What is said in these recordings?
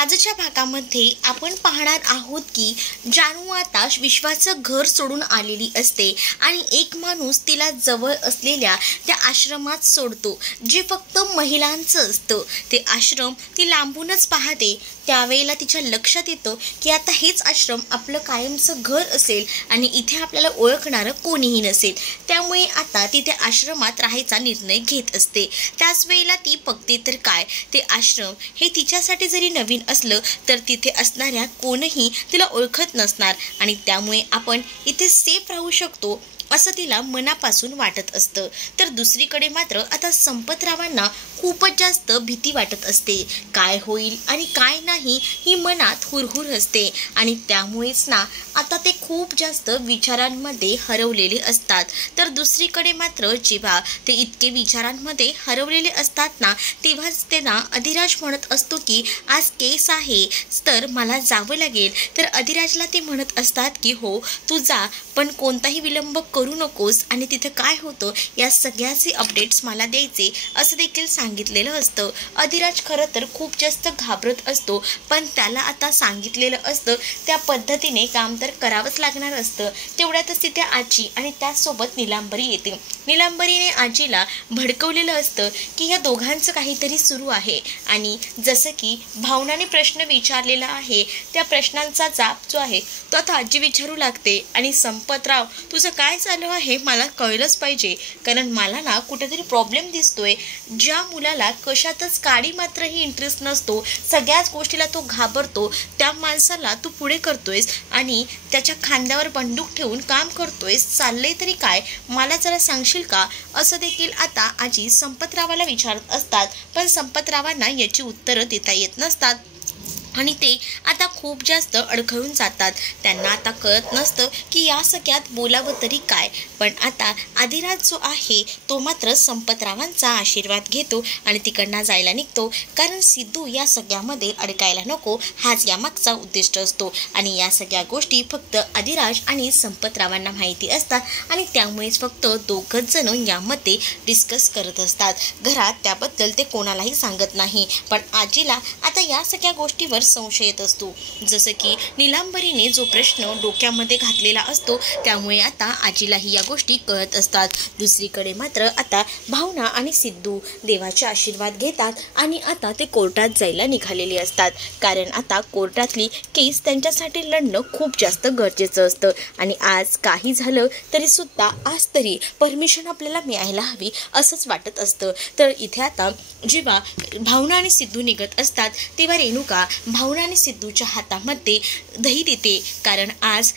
आजच्या भागामध्ये आपण पाहणार आहोत की जानू आता विश्वाचं घर सोडून आलेली असते आणि एक माणूस तिला जवळ असलेल्या त्या आश्रमात सोडतो, जे फक्त महिलांचं असतं. ते आश्रम ती लांबूनच पाहते. त्यावेळेला तिच्या लक्षात येतं की आता हेच आश्रम आपलं कायमचं घर असेल आणि इथे आपल्याला ओळखणारं कोणीही नसेल. त्यामुळे आता ती त्या आश्रमात राहायचा निर्णय घेत असते. त्याच वेळेला ती बघते तर काय, ते आश्रम हे तिच्यासाठी जरी नवीन असलं तर तिथे असणाऱ्या कोणीही तिला ओळखत नसणार आणि त्यामुळे आपण इथे सेफ राहू शकतो असं तिला मनापासून वाटत असतं. तर दुसरीकडे मात्र आता संपतरावांना खूपच जास्त भीती वाटत असते. काय होईल आणि काय नाही ही मनात हुरहुर असते आणि त्यामुळेच ना आता ते खूप जास्त विचारांमध्ये हरवलेले असतात. तर दुसरीकडे मात्र जेव्हा ते इतके विचारांमध्ये हरवलेले असतात ना, तेव्हाच त्यांना अधिराज म्हणत असतो की आज केस आहे तर मला जावं लागेल. तर अधिराजला ते म्हणत असतात की हो तू जा, पण कोणताही विलंब करू नकोस आणि तिथं काय होतं या सगळ्याचे अपडेट्स मला द्यायचे असं देखील सांगितलेलं असतं. अधिराज खरं तर खूप जास्त घाबरत असतो, पण त्याला आता सांगितलेलं असतं त्या पद्धतीने काम तर करावंच लागणार असतं. तेवढ्यातच तिथे आजी आणि त्याचसोबत नीलांबरी येते. नीलांबरीने आजीला भडकवलेलं असतं की या दोघांचं काहीतरी सुरू आहे आणि जसं की भावनाने प्रश्न विचारलेला आहे त्या प्रश्नांचा जाप जो आहे तो आता आजी विचारू लागते. आणि संपतराव तुझं काय चालू आहे मला कळलंच पाहिजे, कारण मला ना कुठेतरी प्रॉब्लेम दिसतोय. ज्या मुलाला कशातच काडी मात्रही इंटरेस्ट नसतो, सगळ्याच गोष्टीला तो घाबरतो, त्या माणसाला तू पुढे करतोयस आणि त्याच्या खांद्यावर बंदूक ठेवून काम करतोयस. चाललंय तरी काय, मला जरा सांगशील का, असं देखील आता आजी संपतरावाला विचारत असतात. पण संपतरावांना याची उत्तरं देता येत नसतात आणि ते आता खूप जास्त अडखळून जातात. त्यांना आता कळत नसतं की या सगळ्यात बोलावं तरी काय. पण आता अधिराज जो आहे तो मात्र संपतरावांचा आशीर्वाद घेतो आणि तिकडनं जायला निघतो, कारण सिद्धू या सगळ्यामध्ये अडकायला नको हाच यामागचा उद्दिष्ट असतो. आणि या सगळ्या गोष्टी फक्त अधिराज आणि संपतरावांना माहिती असतात आणि त्यामुळेच फक्त दोघंच जण यामध्ये डिस्कस करत असतात. घरात त्याबद्दल ते कोणालाही सांगत नाही. पण आजीला आता या सगळ्या गोष्टीवर संशय येत असतो. जसं की नीलांबरीने जो प्रश्न डोक्यामध्ये घातलेला असतो त्यामुळे आता आजीलाही या गोष्टी कळत असतात. दुसरीकडे मात्र आता भावना आणि सिद्धू देवाचे आशीर्वाद घेतात आणि आता ते कोर्टात जायला निघालेले असतात, कारण आता कोर्टातली केस त्यांच्यासाठी लढणं खूप जास्त गरजेचं असतं. आणि आज काही झालं तरी सुद्धा आज तरी परमिशन आपल्याला मिळायला हवी असंच वाटत असतं. तर इथे आता जेव्हा भावना आणि सिद्धू निघत असतात तेव्हा रेणुका भावना आणि सिद्धूच्या हातामध्ये दही देते, कारण आज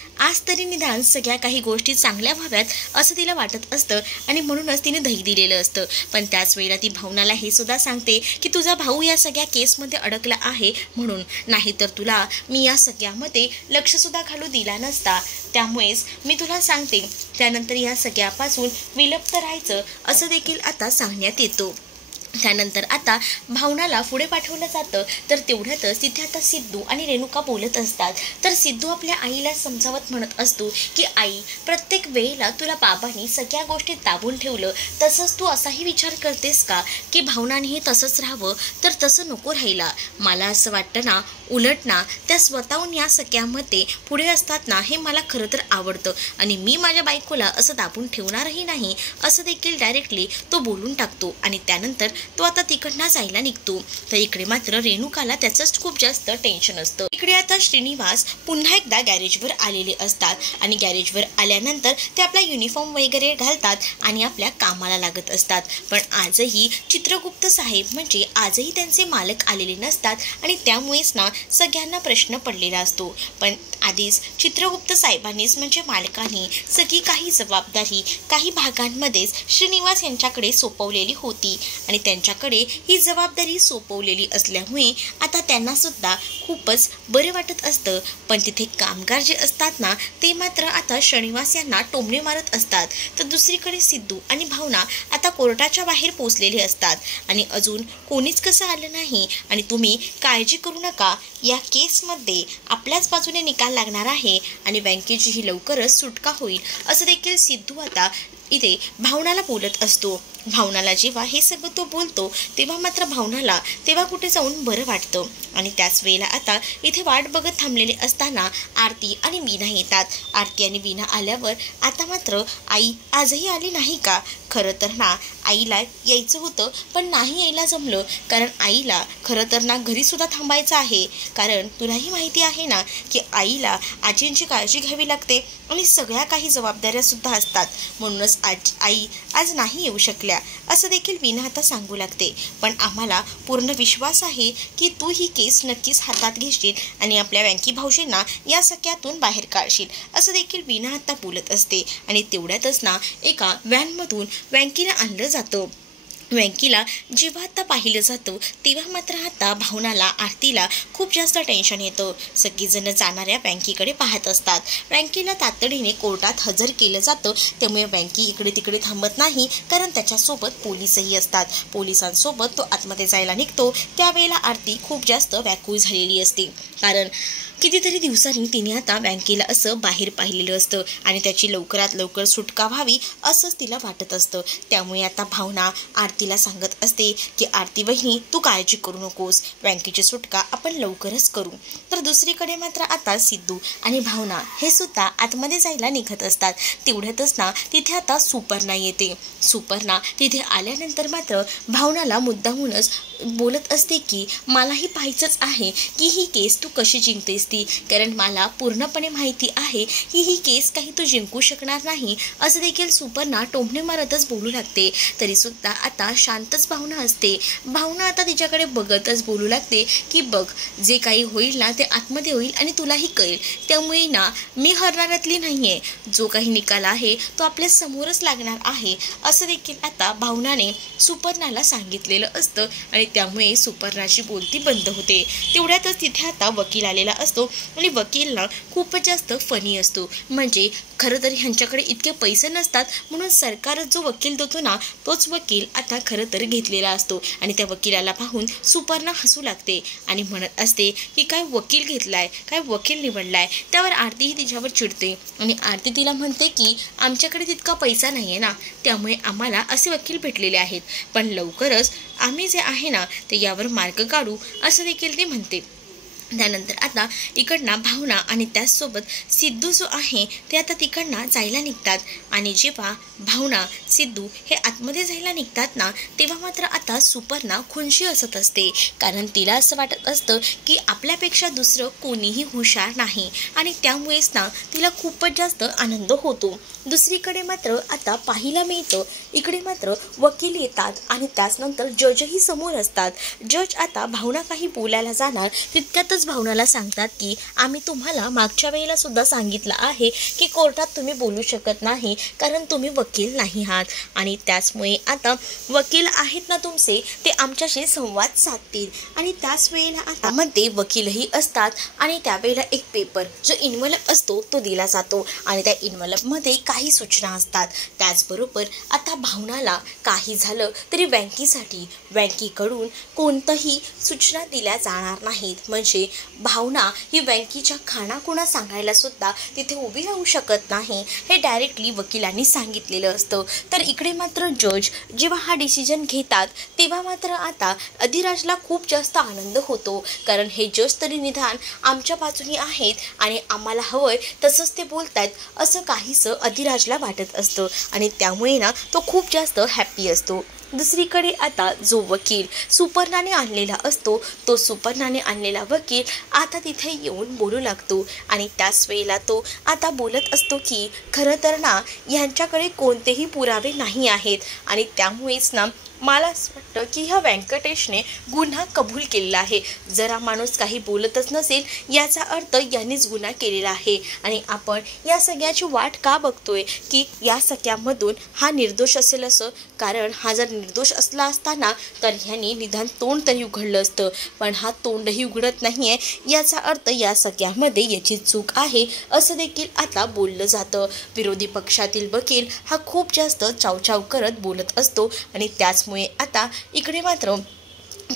तरी निदान सगळ्या काही गोष्टी चांगल्या व्हाव्यात असं तिला वाटत असतं आणि म्हणूनच तिने दही दिलेलं असतं. पण त्याच वेळेला ती भावनाला हे सुद्धा सांगते की तुझा भाऊ या सगळ्या केसमध्ये अडकला आहे म्हणून, नाहीतर तुला मी या सगळ्यामध्ये लक्षसुद्धा घालू दिला नसता. त्यामुळेच मी तुला सांगते त्यानंतर या सगळ्यापासून विलुप्त राहायचं असं देखील आता सांगण्यात येतो. त्यानंतर आता भावनाला पुढे पाठवलं जातं. तर तेवढ्यातच तिथे आता सिद्धू आणि रेणुका बोलत असतात. तर सिद्धू आपल्या आईला समजावत म्हणत असतो की आई, प्रत्येक वेळेला तुला बाबांनी सगळ्या गोष्टी दाबून ठेवलं, तसंच तू असाही विचार करतेस का की भावनानेही तसंच राहावं, तर तसं नको राहायला. मला असं वाटतं ना, उलट ना त्या स्वतःहून या सगळ्यामध्ये पुढे असतात ना, हे मला खरं तर आवडतं आणि मी माझ्या बायकोला असं दाबून ठेवणारही नाही असं देखील डायरेक्टली तो बोलून टाकतो. आणि त्यानंतर तो आता तिकडनं जायला निघतो. तर इकडे मात्र रेणुकाला त्याचंच खूप जास्त टेन्शन असतं. इकडे आता श्रीनिवास पुन्हा एकदा गॅरेजवर आलेले असतात आणि गॅरेजवर आल्यानंतर ते आपला युनिफॉर्म वगैरे घालतात आणि आपल्या कामाला लागत असतात. पण आजही चित्रगुप्त साहेब म्हणजे आजही त्यांचे मालक आलेले नसतात आणि त्यामुळेच ना सगळ्यांना प्रश्न पडलेला असतो. पण आधीच चित्रगुप्त साहेबांनीच म्हणजे मालकांनी सगळी काही जबाबदारी काही भागांमध्येच श्रीनिवास यांच्याकडे सोपवलेली होती आणि त्यांच्याकडे ही जबाबदारी सोपवलेली असल्यामुळे आता त्यांना सुद्धा खूपच बरं वाटत असतं. पण तिथे कामगार जे असतात ना ते मात्र आता श्रीनिवास यांना टोमणे मारत असतात. तर दुसरीकडे सिद्धू आणि भावना आता कोर्टाच्या बाहेर पोहोचलेले असतात आणि अजून कोणीच कसं आलं नाही. आणि तुम्ही काळजी करू नका, या केसमध्ये आपल्याच बाजूने निकाल लागणार आहे आणि बँकेचीही लवकरच सुटका होईल असं देखील सिद्धू आता इथे भावनाला बोलत असतो. भावनाला जेव्हा हे सगळं तो बोलतो तेव्हा मात्र भावनाला तेव्हा कुठे जाऊन बरं वाटतं. आणि त्याच वेळेला आता इथे वाट बघत थांबलेले असताना आरती आणि वीणा येतात. आरती आणि वीणा आल्यावर आता मात्र आई आजही आली नाही का? खरं तर ना आईला यायचं होतं पण नाही यायला जमलं, कारण आईला खरं तर ना घरीसुद्धा थांबायचं आहे. कारण तुलाही माहिती आहे ना की आईला आजींची काळजी घ्यावी लागते आणि सगळ्या काही जबाबदाऱ्यासुद्धा असतात. म्हणूनच आई आज नाही येऊ शकल्या असं देखील वीणा आता सांगू लागते. पण आम्हाला पूर्ण विश्वास आहे की तू ही केस नक्कीच हातात घेशील आणि आपल्या वँकी भाऊजींना या सगळ्यातून बाहेर काढशील असं देखील वीणा आता बोलत असते. आणि तेवढ्यातच ना एका व्हॅनमधून वँकीला आणलं जातं. वँकीला जेव्हा आता पाहिलं जातं तेव्हा मात्र आता भावनाला आरतीला खूप जास्त टेन्शन येतं. सगळीजणं जाणाऱ्या वँकीकडे पाहत असतात. वँकीला तातडीने कोर्टात हजर केलं जातं. त्यामुळे वँकी इकडे तिकडे थांबत नाही, कारण त्याच्यासोबत पोलीसही असतात. पोलिसांसोबत तो आतमध्ये जायला निघतो त्यावेळेला आरती खूप जास्त व्याकुळ झालेली असते, कारण कितीतरी दिवसांनी तिने आता वँकीला असं बाहेर पाहिलेलं असतं आणि त्याची लवकरात लवकर सुटका व्हावी असंच तिला वाटत असतं. त्यामुळे आता भावना आरतीला सांगत असते की आरती बहिणी तू काळजी करू नकोस, वँकीची सुटका आपण लवकरच करू. तर दुसरीकडे मात्र आता सिद्धू आणि भावना हे सुद्धा आतमध्ये जायला निघत असतात. तेवढ्यातच ना तिथे आता सुपर्णा येते. सुपर्णा तिथे आल्यानंतर मात्र भावनाला मुद्दामूनच बोलत असते की मलाही पाहायचंच आहे की ही केस तू कशी जिंकतेस ती, कारण मला पूर्णपणे माहिती आहे की ही केस काही तू जिंकू शकणार नाही असं देखील सुपर्णा टोमणे मारतच बोलू लागते. तरीसुद्धा आता शांतच भावना असते. भावना आता तिच्याकडे बघतच बोलू लागते की बघ जे काही होईल ना ते आतमध्ये होईल आणि तुलाही कळेल. त्यामुळे ना मी हरणाऱ्यातली नाही आहे, जो काही निकाल आहे तो आपल्या समोरच लागणार आहे असं देखील आता भावनाने सुपर्णाला सांगितलेलं असतं. आणि त्यामुळे सुपर्णाची बोलती बंद होते. तेवढ्यातच तिथे आता वकील आलेला असतो आणि वकील ना खूपच जास्त फनी असतो. म्हणजे खरं तर ह्यांच्याकडे इतके पैसे नसतात, म्हणून सरकार जो वकील देतो ना तोच वकील आता खरं तर घेतलेला असतो. आणि त्या वकिलाला पाहून सुपर्णा हसू लागते आणि म्हणत असते की काय वकील घेतलाय, काय वकील निवडलाय. त्यावर आरतीही तिच्यावर चिडते आणि आरती तिला म्हणते की आमच्याकडे तितका पैसा नाही आहे ना, त्यामुळे आम्हाला असे वकील भेटलेले आहेत, पण लवकरच आम्ही जे आहे ना ते यावर मार्ग काढू असं देखील ती म्हणते. त्यानंतर आता इकडनं भावना आणि त्याचसोबत सिद्धू जो आहे ते आता तिकडनं जायला निघतात. आणि जेव्हा भावना सिद्धू हे आतमध्ये जायला निघतात ना तेव्हा मात्र आता सुपर्णा खुनशी असत असते, कारण तिला असं वाटत असतं की आपल्यापेक्षा दुसरं कोणीही हुशार नाही आणि त्यामुळेच ना तिला खूपच जास्त आनंद होतो. दुसरीकडे मात्र आता पाहायला मिळतं इकडे मात्र वकील येतात आणि त्याचनंतर जजही समोर असतात. जज आता भावना काही बोलायला जाणार तितक्यातच भावनाला सांगतात की आम्ही तुम्हाला मागच्या वेळेला सुद्धा सांगितलं आहे की कोर्टात तुम्ही बोलू शकत नाही, कारण तुम्ही वकील नाही आहात. आणि त्याचमुळे आता वकील आहेत ना तुमचे ते आमच्याशी संवाद साधतील. आणि त्याच वेळेला आता मध्ये वकीलही असतात आणि त्यावेळेला एक पेपर जो इन्व्हलप असतो तो दिला जातो आणि त्या इन्व्हलपमध्ये काही सूचना असतात. त्याचबरोबर आता भावनाला काही झालं तरी वँकीकडून कोणतंही सूचना दिल्या जाणार नाहीत. म्हणजे भावना ही वँकीच्या खाणाखुणा सांगायला सुद्धा तिथे उभी राहू शकत नाही, हे डायरेक्टली वकिलांनी सांगितलेलं असतं. तर इकडे मात्र जज जेव्हा हा डिसिजन घेतात तेव्हा मात्र आता अधिराजला खूप जास्त आनंद होतो, कारण हे जज तरी निदान आमच्या बाजूनी आहेत आणि आम्हाला हवंय तसंच ते बोलतायत असं काहीसं अधिराजला वाटत असतं आणि त्यामुळे ना तो खूप जास्त हॅप्पी असतो. दुसरीकडे आता जो वकील सुपर्णाने आणलेला असतो तो सुपर्णाने आणलेला वकील आता तिथे येऊन बोलू लागतो आणि त्याच वेळेला तो आता बोलत असतो की खरं तर ना यांच्याकडे कोणतेही पुरावे नाही आहेत आणि त्यामुळेच ना मला असं वाटतं की ह्या व्यंकटेशने गुन्हा कबूल केलेला आहे. जरा माणूस काही बोलतच नसेल याचा अर्थ यांनीच गुन्हा केलेला आहे आणि आपण या सगळ्याची वाट का बघतोय की या सगळ्यामधून हा निर्दोष असेल असं, कारण हा जर निर्दोष असला असताना तर ह्यांनी निदान तोंड तरी उघडलं असतं, पण हा तोंडही उघडत नाही आहे याचा अर्थ या सगळ्यामध्ये याची चूक आहे असं देखील आता बोललं जातं. विरोधी पक्षातील वकील हा खूप जास्त चावचाव करत बोलत असतो आणि त्याचमुळे आता इकडे मात्र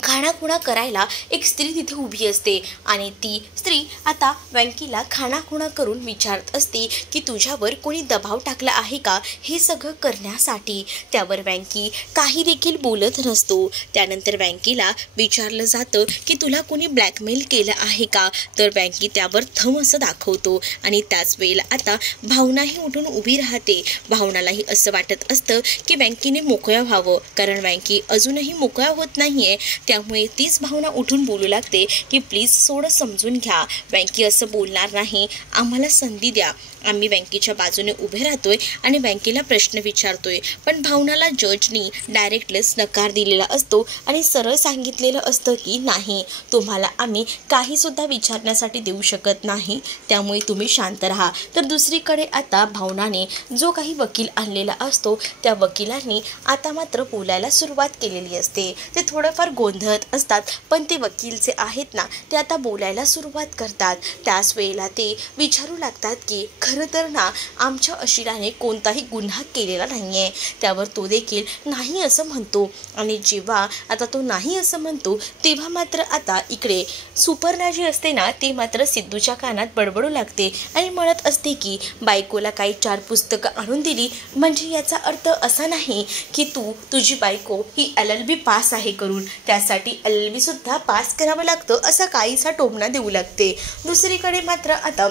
खाणाखुणा करायला एक स्त्री तिथे उभी असते आणि ती स्त्री आता व्यंकीला खाणाखुणा करून विचारत असते की तुझ्यावर कोणी दबाव टाकला आहे का हे सगळं करण्यासाठी. त्यावर व्यंकी काही देखील बोलत नसतो. त्यानंतर व्यंकीला विचारलं जातं की तुला कोणी ब्लॅकमेल केलं आहे का. तर व्यंकी त्यावर थम असं दाखवतो आणि त्याच वेळेला आता भावनाही उठून उभी राहते. भावनालाही असं वाटत असतं की व्यंकीने मोकळं व्हावं, कारण व्यंकी अजूनही मोकळा होत नाहीये. त्यामुळे तीच भावना उठून बोलू लागते की प्लीज थोडं समजून घ्या, व्यंकी असं बोलणार नाही, आम्हाला संधी द्या. आम्ही व्यंकीच्या बाजूने उभे राहतोय आणि व्यंकीला प्रश्न विचारतोय. पण भावनाला जजनी डायरेक्टलेस नकार दिलेला असतो आणि सरळ सांगितलेलं असतं की नाही, तुम्हाला आम्ही काहीसुद्धा विचारण्यासाठी देऊ शकत नाही, त्यामुळे तुम्ही शांत राहा. तर दुसरीकडे आता भावनाने जो काही वकील आणलेला असतो त्या वकिलांनी आता मात्र बोलायला सुरुवात केलेली असते. ते थोडंफार गोंधळत असतात, पण ते वकील जे आहेत ना ते आता बोलायला सुरुवात करतात. त्याच वेळेला ते विचारू लागतात की खरं तर ना आमच्या अशिलाने कोणताही गुन्हा केलेला नाही आहे. त्यावर तो देखील नाही असं म्हणतो आणि जेव्हा आता तो नाही असं म्हणतो तेव्हा मात्र आता इकडे सुपर्णा जी असते ना ती मात्र सिद्धूच्या कानात बडबडू लागते आणि म्हणत असते की बायकोला काही 4 पुस्तकं आणून दिली म्हणजे याचा अर्थ असा नाही की तुझी बायको ही LLB पास आहे करून, त्यासाठी LLB सुद्धा पास करावं लागतं असा काहीसा टोमणा देऊ लागते. दुसरीकडे मात्र आता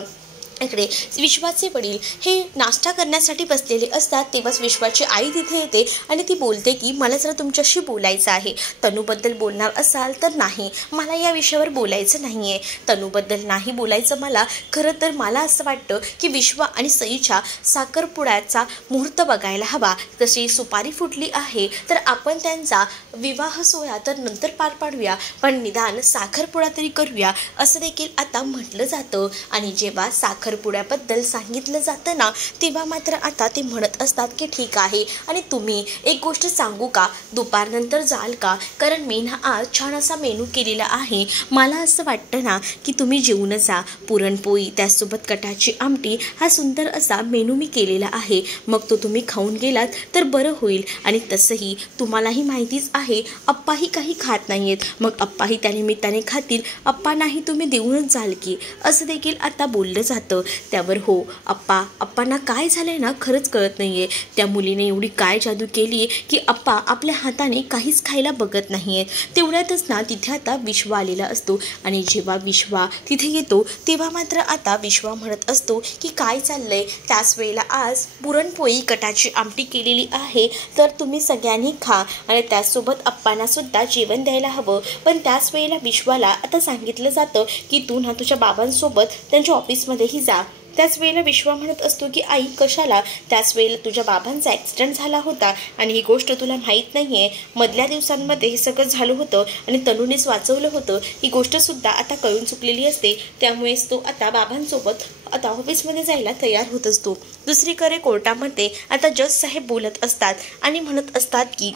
इकडे विश्वाचे वडील हे नाश्ता करण्यासाठी बसलेले असतात. तेव्हाच विश्वाची आई तिथे येते आणि ती बोलते की मला जरा तुमच्याशी बोलायचं आहे. तनूबद्दल बोलणार असाल तर नाही, मला या विषयावर बोलायचं नाही आहे. तनूबद्दल नाही बोलायचं मला. खरं तर मला असं वाटतं की विश्वा आणि सईच्या साखरपुड्याचा मुहूर्त बघायला हवा. तशी सुपारी फुटली आहे तर आपण त्यांचा विवाह सोहळा तर नंतर पार पाडूया, पण निदान साखरपुडा तरी करूया असं देखील आता म्हटलं जातं. आणि जेव्हा साखरपुड्याबद्दल सांगितलं जातं ना तेव्हा मात्र आता ते म्हणत असतात की ठीक आहे, आणि तुम्ही एक गोष्ट सांगू का, दुपारनंतर जाल का, कारण मी ना आज छान असा मेनू केलेला आहे. मला असं वाटतं ना की तुम्ही जेवून जा. पुरणपोळी त्यासोबत कटाची आमटी हा सुंदर असा मेनू मी केलेला आहे. मग तो तुम्ही खाऊन गेलात तर बरं होईल. आणि तसंही तुम्हालाही माहितीच आहे अप्पाही काही खात नाही आहेत, मग अप्पाही त्यानिमित्ताने खातील. अप्पांनाही तुम्ही देऊनच जाल की, असं देखील आता बोललं जातं. त्यावर हो अप्पांना काय झालंय ना खरंच कळत नाहीये. त्या मुलीने एवढी काय जादू केली की अप्पा आपल्या हाताने काहीच खायला बघत नाहीये. तेवढ्यातच ना तिथे आता विश्वा आलेला असतो आणि जेव्हा विश्वा तिथे येतो तेव्हा मात्र आता विश्वा म्हणत असतो की काय चाललंय. त्याच वेळेला आज पुरणपोळी कटाची आमटी केलेली आहे तर तुम्ही सगळ्यांनी खा आणि त्याचसोबत अप्पांना सुद्धा जेवण द्यायला हवं. पण त्याच वेळेला विश्वाला आता सांगितलं जातं की तू ना तुझ्या बाबांसोबत त्यांच्या ऑफिसमध्येही जा. त्याच वेळेला विश्वा म्हणत असतो की आई कशाला. त्याच वेळेला तुझ्या बाबांचा ॲक्सिडेंट झाला होता आणि ही गोष्ट तुला माहीत नाही आहे. मधल्या दिवसांमध्ये हे सगळं झालं होतं आणि तनूनेच वाचवलं होतं. ही गोष्टसुद्धा आता कळून चुकलेली असते. त्यामुळेच तो आता बाबांसोबत आता ऑफिसमध्ये जायला तयार होत असतो. दुसरीकडे कोर्टामध्ये आता जज साहेब बोलत असतात आणि म्हणत असतात की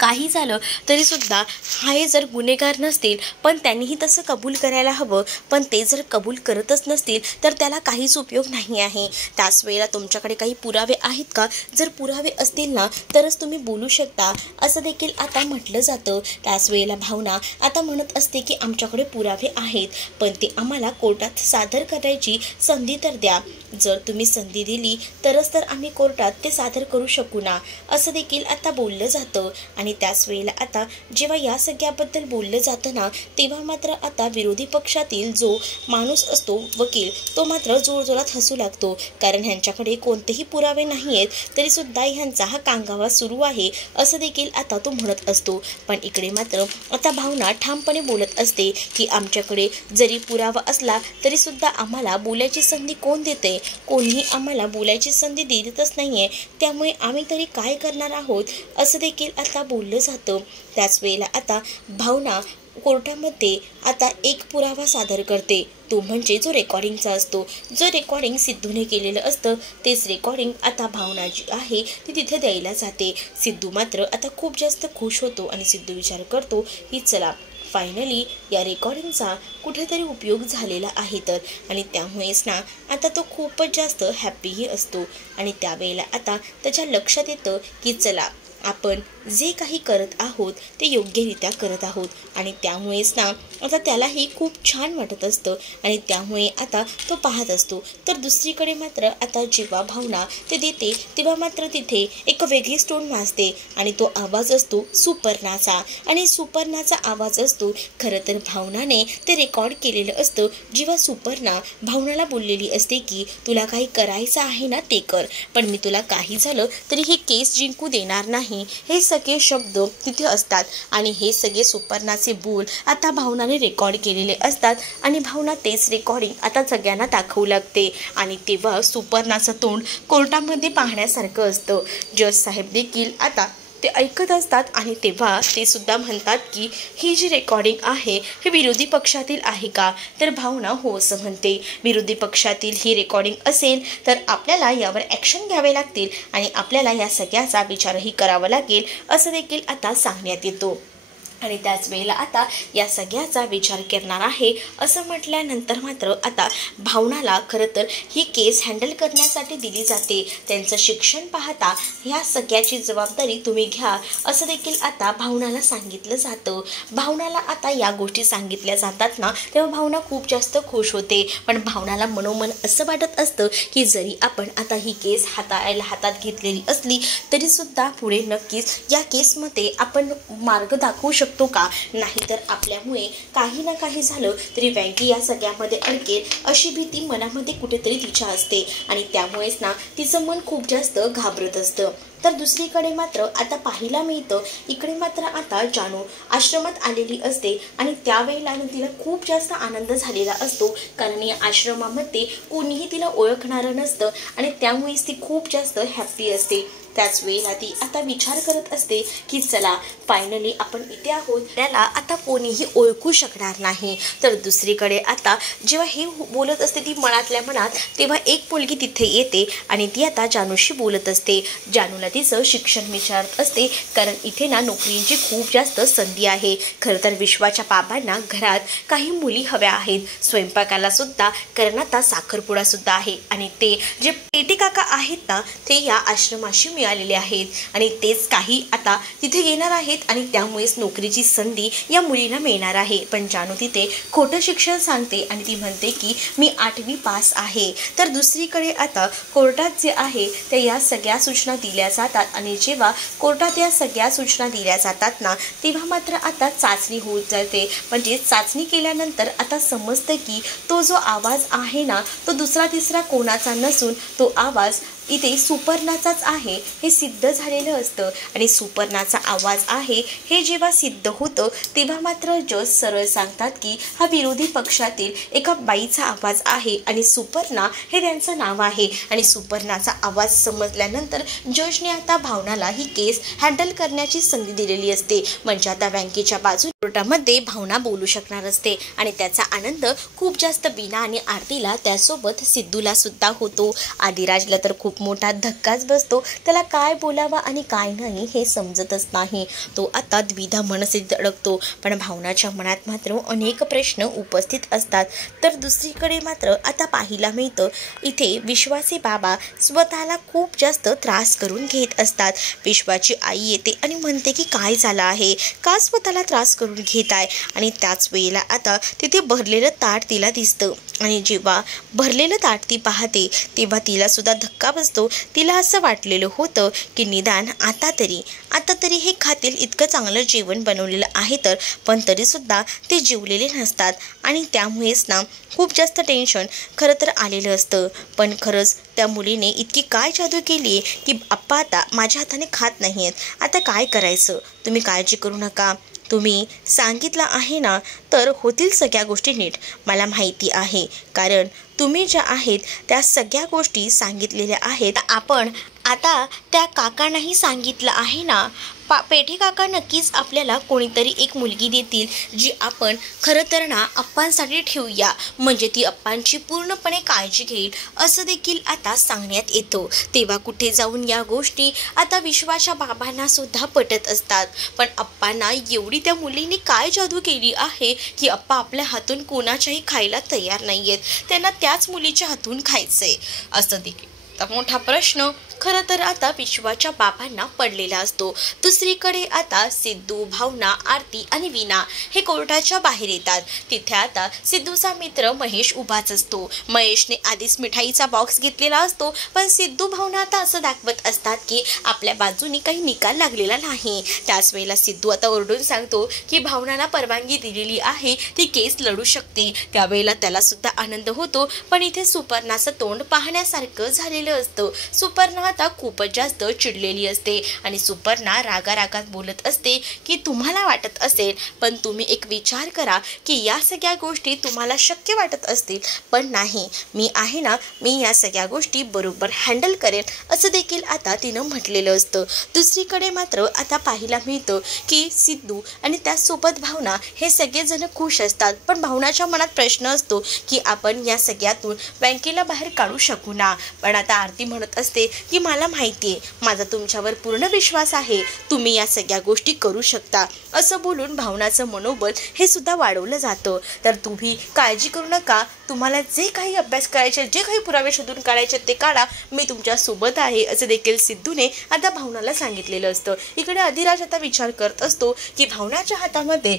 काही झालं तरीसुद्धा हे जर गुन्हेगार नसतील पण त्यांनीही तसं कबूल करायला हवं, पण ते जर कबूल करतच नसतील तर त्याला काहीच उपयोग नाही आहे. त्याच वेळेला तुमच्याकडे काही पुरावे आहेत का, जर पुरावे असतील ना तरच तुम्ही बोलू शकता असं देखील आता म्हटलं जातं. त्याच वेळेला भावना आता म्हणत असते की आमच्याकडे पुरावे आहेत पण ते आम्हाला कोर्टात सादर करायची संधी तर द्या. जर तुम्ही संधी दिली तरच तर आम्ही कोर्टात ते सादर करू शकू ना, असं देखील आता बोललं जातं. आणि त्याच वेळेला आता जेव्हा या सगळ्याबद्दल बोललं जातं ना तेव्हा मात्र आता विरोधी पक्षातील जो माणूस असतो वकील तो मात्र जोरजोरात हसू लागतो, कारण ह्यांच्याकडे कोणतेही पुरावे नाही आहेत तरीसुद्धा ह्यांचा हा कांगावा सुरू आहे असं देखील आता तो म्हणत असतो. पण इकडे मात्र आता भावना ठामपणे बोलत असते की आमच्याकडे जरी पुरावा असला तरीसुद्धा आम्हाला बोलायची संधी कोण देते, कोणीही आम्हाला बोलायची संधी देतच नाही आहे, त्यामुळे आम्ही तरी काय करणार आहोत असं देखील आता बोललं जातं. त्याच वेळेला आता भावना कोर्टामध्ये आता एक पुरावा सादर करते, तो म्हणजे जो रेकॉर्डिंगचा असतो. जो रेकॉर्डिंग सिद्धूने केलेलं असतं तेच रेकॉर्डिंग आता भावना जी आहे ती तिथे द्यायला जाते. सिद्धू मात्र आता खूप जास्त खुश होतो आणि सिद्धू विचार करतो की चला फायनली या रेकॉर्डिंगचा कुठेतरी उपयोग झालेला आहे तर, आणि त्यामुळेच ना आता तो खूपच जास्त हॅप्पीही असतो. आणि त्यावेळेला आता त्याच्या लक्षात येतं की चला आपण जे काही करत आहोत ते योग्यरित्या करत आहोत आणि त्यामुळेच ना आता त्यालाही खूप छान वाटत असतं आणि त्यामुळे आता तो पाहत असतो. तर दुसरीकडे मात्र आता जेव्हा भावना ते देते तेव्हा मात्र तिथे एक वेगळी टोन वाजते आणि तो आवाज असतो सुपर्णाचा आणि सुपर्णाचा आवाज असतो. खरं तर भावनाने ते रेकॉर्ड केलेलं असतं जेव्हा सुपर्णा भावनाला बोललेली असते की तुला काही करायचं आहे ना ते कर, पण मी तुला काही झालं तरी ही केस जिंकू देणार नाही, हे सगळे शब्द तिथे असतात आणि हे सगळे सुपर्णाचे बोल आता भावनाने रेकॉर्ड केलेले असतात आणि भावना तेच रेकॉर्डिंग आता सगळ्यांना दाखवू लागते आणि तेव्हा सुपर्णाचं तोंड कोर्टामध्ये पाहण्यासारखं असतं. जज साहेब देखील आता ते ऐकत असतात आणि तेव्हा ते सुद्धा म्हणतात की ही जी रेकॉर्डिंग आहे हे विरोधी पक्षातील आहे का? तर भावना हो असं म्हणते. विरोधी पक्षातील ही रेकॉर्डिंग असेल तर आपल्याला यावर ॲक्शन घ्यावे लागतील आणि आपल्याला या सगळ्याचा विचारही करावा लागेल असं देखील आता सांगण्यात येतो. आणि त्याच वेळेला आता या सगळ्याचा विचार करणार आहे असं म्हटल्यानंतर मात्र आता भावनाला खरं तर ही केस हँडल करण्यासाठी दिली जाते. त्यांचं शिक्षण पाहता ह्या सगळ्याची जबाबदारी तुम्ही घ्या असं देखील आता भावनाला सांगितलं जातं. भावनाला आता या गोष्टी सांगितल्या जातात ना तेव्हा भावना खूप जास्त खुश होते, पण भावनाला मनोमन असं वाटत असतं की जरी आपण आता ही केस हातात घेतलेली असली तरीसुद्धा पुढे नक्कीच या केसमध्ये आपण मार्ग दाखवू शकतो का? नाहीतर आपल्यामुळे काही ना काही झालं तरी वँकी या सगळ्यामध्ये अडकेल अशी भीती मनामध्ये कुठेतरी तिच्या असते आणि त्यामुळेच ना तिचं मन खूप जास्त घाबरत असतं. तर दुसरीकडे मात्र आता पाहायला मिळतं इकडे मात्र आता जानू आश्रमात आलेली असते आणि त्यावेळेला तिला खूप जास्त आनंद झालेला असतो, कारण या आश्रमामध्ये कोणीही तिला ओळखणारं नसतं आणि त्यामुळेच ती खूप जास्त हॅप्पी असते. त्याच वेळेला ती आता विचार करत असते की चला फायनली आपण इथे आहोत, त्याला आता कोणीही ओळखू शकणार नाही. तर दुसरीकडे आता जेव्हा हे बोलत असते ती मनातल्या मनात तेव्हा एक मुलगी तिथे येते आणि ती आता जानूशी बोलत असते. जानूला तिचं शिक्षण विचारत असते, कारण इथे ना नोकरींची खूप जास्त संधी आहे. खरं तर विश्वाच्या बाबांना घरात काही मुली हव्या आहेत, स्वयंपाकाला सुद्धा, कारण आता साखरपुडा सुद्धा आहे आणि ते जे पेटी काका आहेत ना ते या आश्रमाशी मिळालेले आहेत आणि तेच काही आता तिथे येणार आहेत आणि त्यामुळेच नोकरीची संधी या मुलीला मिळणार आहे. पण जानू तिथे खोटं शिक्षण सांगते आणि ती म्हणते की मी 8वी पास आहे. तर दुसरीकडे आता कोर्टात जे आहे ते या सगळ्या सूचना दिल्या जातात आणि जेव्हा कोर्टात या सगळ्या सूचना दिल्या जातात ना तेव्हा मात्र आता चाचणी होत जाते. म्हणजे चाचणी केल्यानंतर आता समजतं की तो जो आवाज आहे ना तो दुसरा तिसरा कोणाचा नसून तो आवाज इथे सुपर्णाचाच आहे हे सिद्ध झालेलं असतं आणि सुपर्णाचा आवाज आहे हे जेव्हा सिद्ध होतं तेव्हा मात्र जज सरळ सांगतात की हा विरोधी पक्षातील एका बाईचा आवाज आहे आणि सुपर्णा हे त्यांचं नाव आहे. आणि सुपर्णाचा आवाज समजल्यानंतर जजने आता भावनाला ही केस हँडल करण्याची संधी दिलेली असते. म्हणजे आता बँकेच्या बाजूने कोर्टामध्ये भावना बोलू शकणार असते आणि त्याचा आनंद खूप जास्त बीना आणि आरतीला त्यासोबत सिद्धूला सुद्धा होतो. आदिराजला तर खूप मोठा धक्काच बसतो, त्याला काय बोलावा आणि काय नाही हे समजतच नाही. तो आता द्विधा मनस्थितीत अडकतो, पण भावनाच्या मनात मात्र अनेक प्रश्न उपस्थित असतात. तर दुसरीकडे मात्र आता पाहायला मिळतं इथे विश्वाचे बाबा स्वतःला खूप जास्त त्रास करून घेत असतात. विश्वाची आई येते आणि म्हणते की काय झालं आहे, का स्वतःला त्रास करून घेत आहे आणि त्याच वेळेला आता तिथे भरलेलं ताट तिला दिसतं आणि जेव्हा भरलेलं ताट ती पाहते तेव्हा तिला सुद्धा धक्का बसतो. तिला असं वाटलेलं होतं की निदान आता तरी हे खातील, इतकं चांगलं जेवण बनवलेलं आहे तर, पण तरीसुद्धा ते जेवलेले नसतात आणि त्यामुळेच ना खूप जास्त टेन्शन खरं तर आलेलं असतं. पण खरंच त्या मुलीने इतकी काय जादू केली आहे की आप्पा आता माझ्या हाताने खात नाही आहेत, आता काय करायचं, तुम्ही काळजी करू नका, तुम्ही सांगितलं आहे ना तर होतील सगळ्या गोष्टी नीट, मला माहिती आहे, कारण तुम्ही ज्या आहेत त्या सगळ्या गोष्टी सांगितलेल्या आहेत. आपण आता त्या काकांनाही सांगितलं आहे ना, पेठे काका नक्कीच आपल्याला कोणीतरी एक मुलगी देतील जी आपण खरं तर ना अप्पांसाठी ठेवूया, म्हणजे ती अप्पांची पूर्णपणे काळजी घेईल असं देखील आता सांगण्यात येतं. तेव्हा कुठे जाऊन या गोष्टी आता विश्वाच्या बाबांना सुद्धा पटत असतात. पण अप्पांना एवढी त्या मुलीने काय जादू केली आहे की अप्पा आपल्या हातून कोणाच्याही खायला तयार नाही आहेत, त्यांना त्याच मुलीच्या हातून खायचंय असं देखील आता मोठा प्रश्न खरं तर आता विश्वाच्या बाबांना पडलेला असतो। दुसरीकडे आता सिद्धू, भावना, आरती आणि वीणा हे कोर्टाच्या बाहेर येतात। तिथे आता सिद्धूचा मित्र महेश उभाच असतो। महेशने आधीच मिठाईचा बॉक्स घेतलेला असतो, पण सिद्धू, भावना आता असं दाखवत असतात की आपल्या बाजूनी काही निकाल लागलेला नाही। त्याच वेळेला सिद्धू आता ओरडून सांगतो की भावनाला परवानगी दिलेली आहे, ती केस लढू शकते। त्यावेळेला त्याला सुद्धा आनंद होतो, पण इथे सुपर्णाचं तोंड पाहण्यासारखं झालेलं असतं। सुपर्णा आता खूपच जास्त चिडलेली असते आणि सुपर्णा रागारागात बोलत असते की तुम्हाला वाटत असेल, पण तुम्ही एक विचार करा की या सगळ्या गोष्टी तुम्हाला शक्य वाटत असतील, पण नाही, मी आहे ना, मी या सगळ्या गोष्टी बरोबर हँडल करेन, असं देखील आता तिनं म्हटलेलं असतं। दुसरीकडे मात्र आता पाहायला मिळतं की सिद्धू आणि त्यासोबत भावना हे सगळेजण खुश असतात, पण भावनाच्या मनात प्रश्न असतो की आपण या सगळ्यातून बँकेला बाहेर काढू शकू ना। पण आता आरती म्हणत असते की मला माहिती आहे, माझा तुमच्यावर पूर्ण विश्वास आहे, तुम्ही या सगळ्या गोष्टी करू शकता, असं बोलून भावनाचं मनोबल हे सुद्धा वाढवलं जातं। तर तुम्ही काळजी करू नका, तुम्हाला जे काही अभ्यास करायचे, जे काही पुरावे शोधून काढायचे ते काढा, मी तुमच्या सोबत आहे, असं देखील सिद्धूने आता भावनाला सांगितलेलं असतं। इकडे अधिराज आता विचार करत असतो की भावनाच्या हातामध्ये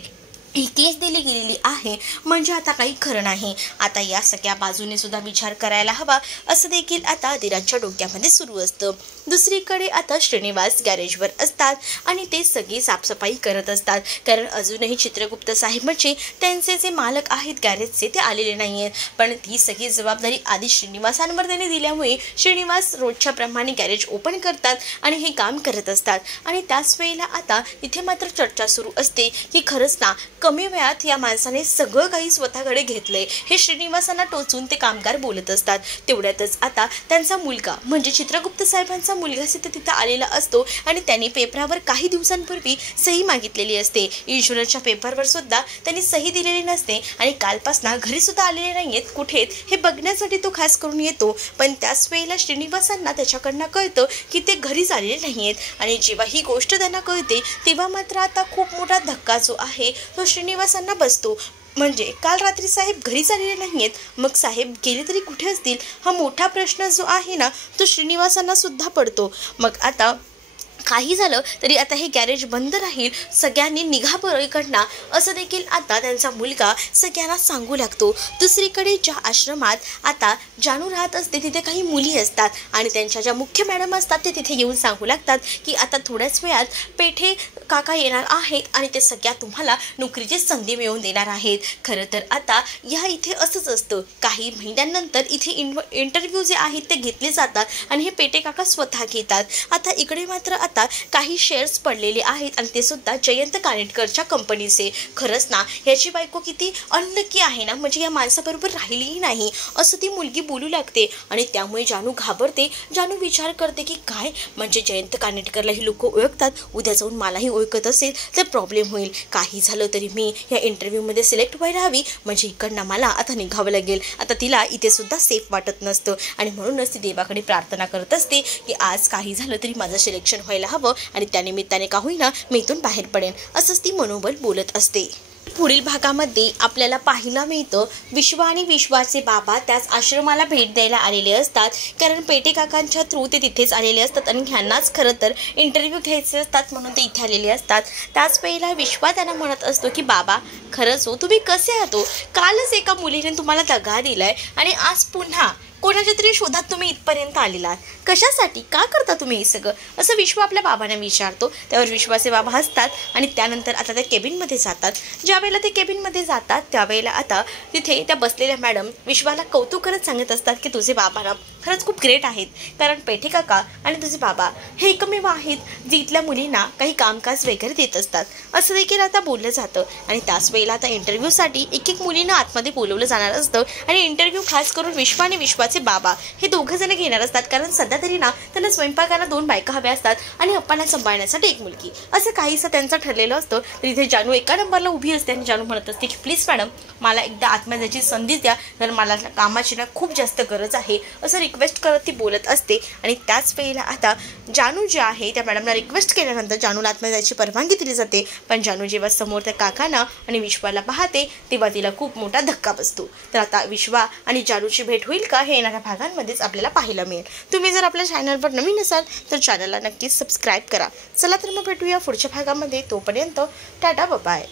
ही केस दिली गेलेली आहे, म्हणजे आता काही खरं नाही, आता या सगळ्या बाजूने सुद्धा विचार करायला हवा, असं देखील आता अधिराजच्या डोक्यामध्ये सुरू असतं। दुसरीकडे आता श्रीनिवास गॅरेजवर असतात आणि ते सगळी साफसफाई करत असतात, कारण अजूनही चित्रगुप्त साहेब म्हणजे त्यांचे जे मालक आहेत गॅरेजचे ते आलेले नाही आहेत, पण ती सगळी जबाबदारी आधी श्रीनिवासांवर त्यांनी दिल्यामुळे श्रीनिवास रोजच्या प्रमाणे गॅरेज ओपन करतात आणि हे काम करत असतात। आणि त्याच वेळेला आता इथे मात्र चर्चा सुरू असते की खरंच ना, कमी वेळात या माणसाने सगळं काही स्वतःकडे घेतलंय, हे श्रीनिवासांना टोचून ते कामगार बोलत असतात। तेवढ्यातच आता त्यांचा मुलगा म्हणजे चित्रगुप्त साहेबांचा मुलगा सुद्धा तिथं आलेला असतो आणि त्यांनी पेपरावर काही दिवसांपूर्वी सही मागितलेली असते। इन्शुरन्सच्या पेपरवर सुद्धा त्यांनी सही दिलेली नसते आणि कालपासून घरी सुद्धा आलेले नाहीयेत, कुठेत हे बघण्यासाठी तो खास करून येतो। पण त्याच वेळेला श्रीनिवासांना त्याच्याकडनं कळतं की ते घरीच आलेले नाहीयेत आणि जेव्हा ही गोष्ट त्यांना कळते तेव्हा मात्र आता खूप मोठा धक्का जो आहे तो श्रीनिवासांना बसतो। म्हणजे काल रात्री साहेब घरीच आलेले नाहीयेत, मग साहेब गेले तरी कुठे असतील, हा मोठा प्रश्न जो आहे ना तो श्रीनिवासांना सुद्धा पडतो। मग आता काही झालं तरी आता हे गॅरेज बंद राहील, सगळ्यांनी निघा बरं इकडनं, असं देखील आता त्यांचा मुलगा सगळ्यांना सांगू लागतो। दुसरीकडे ज्या आश्रमात आता जानू राहत असते तिथे काही मुली असतात आणि त्यांच्या ज्या मुख्य मॅडम असतात ते तिथे येऊन सांगू लागतात की आता थोड्याच वेळात पेठे काका येणार आहेत आणि ते सगळ्या तुम्हाला नोकरीची संधी मिळवून देणार आहेत। खरं तर आता या इथे असंच असतं, काही महिन्यांनंतर इथे इंटरव्ह्यू जे आहेत ते घेतले जातात आणि हे पेठे काका स्वतः घेतात। आता इकडे मात्र आता काही शेअर्स पडलेले आहेत आणि ते सुद्धा जयंत कानेटकरच्या कंपनीचे। खरंच ना, याची बायको किती अनलकी आहे ना, म्हणजे या माणसाबरोबर राहिलीही नाही, असं ती मुलगी बोलू लागते आणि त्यामुळे जानू घाबरते। जानू विचार करते की काय, म्हणजे जयंत कानेटकरला ही लोक ओळखतात, उद्या जाऊन मलाही ओळखत असेल तर प्रॉब्लेम होईल, काही झालं तरी मी या इंटरव्ह्यूमध्ये सिलेक्ट व्हायला हवी, म्हणजे इकडनं मला आता निघावं लागेल। आता तिला इथे सुद्धा सेफ वाटत नसतं आणि म्हणूनच ती देवाकडे प्रार्थना करत असते की आज काही झालं तरी माझं सिलेक्शन व्हायला हवं आणि त्यानिमित्ताने का होईना मी इथून बाहेर पडेन, असंच ती मनोबल बोलत असते। पुढील भागामध्ये आपल्याला पाहायला मिळतं विश्वा आणि विश्वाचे बाबा त्याच आश्रमाला भेट द्यायला आलेले असतात, कारण पेटे काकांच्या थ्रू ते तिथेच आलेले असतात आणि ह्यांनाच खरं तर इंटरव्ह्यू घ्यायचे असतात म्हणून ते इथे आलेले असतात। त्याच वेळेला विश्वा त्यांना म्हणत असतो की बाबा खरंच हो, तुम्ही कसे आहात हो, कालच एका मुलीने तुम्हाला दगा दिलाय आणि आज पुन्हा कोणाच्या तरी शोधात तुम्ही इथपर्यंत आलेला, कशासाठी, का करता तुम्ही हे सगळं, असं विश्वा आपल्या बाबांना विचारतो। त्यावर विश्वाचे बाबा हसतात आणि त्यानंतर आता त्या केबिनमध्ये जातात। ज्या वेळेला ते केबिनमध्ये जातात त्यावेळेला आता तिथे त्या बसलेल्या मॅडम विश्वाला कौतुक करत सांगत असतात की तुझे बाबा ना खरंच खूप ग्रेट आहेत, कारण पेठे काका आणि तुझे बाबा हे एकमेव आहेत जे इथल्या मुलींना काही कामकाज वगैरे देत असतात, असं देखील आता बोललं जातं। आणि त्याच वेळेला आता इंटरव्ह्यूसाठी एक मुलींना आतमध्ये बोलवलं जाणार असतं आणि इंटरव्ह्यू खास करून विश्वा आणि विश्वाचे बाबा हे दोघं जण घेणार असतात, कारण सध्या तरी ना त्यांना स्वयंपाकाला 2 बायका हव्या असतात आणि अप्पांना सांभाळण्यासाठी 1 मुलगी, असं काहीसं त्यांचं ठरलेलं असतं। तर इथे जानू एका नंबरला उभी असते आणि जानू म्हणत असते की प्लीज मॅडम मला एकदा आत्महत्याची संधी द्या, कारण मला कामाची ना खूप जास्त गरज आहे, असं रिक्वेस्ट करत ती बोलत असते। आणि त्याच वेळेला आता जानू जे आहे त्या मॅडमला रिक्वेस्ट केल्यानंतर जानूला आत्महत्याची परवानगी दिली जाते, पण जानू जेव्हा समोर त्या काकांना आणि विश्वाला पाहते तेव्हा तिला खूप मोठा धक्का बसतो। तर आता विश्वा आणि जानूची भेट होईल का हे येणाऱ्या भागांमध्येच आपल्याला पाहायला मिळेल. तुम्ही जर आपल्या चॅनलवर नवीन असाल तर चॅनलला नक्कीच सबस्क्राईब करा. चला तर मग भेटूया पुढच्या भागामध्ये. तोपर्यंत टाटा बाय.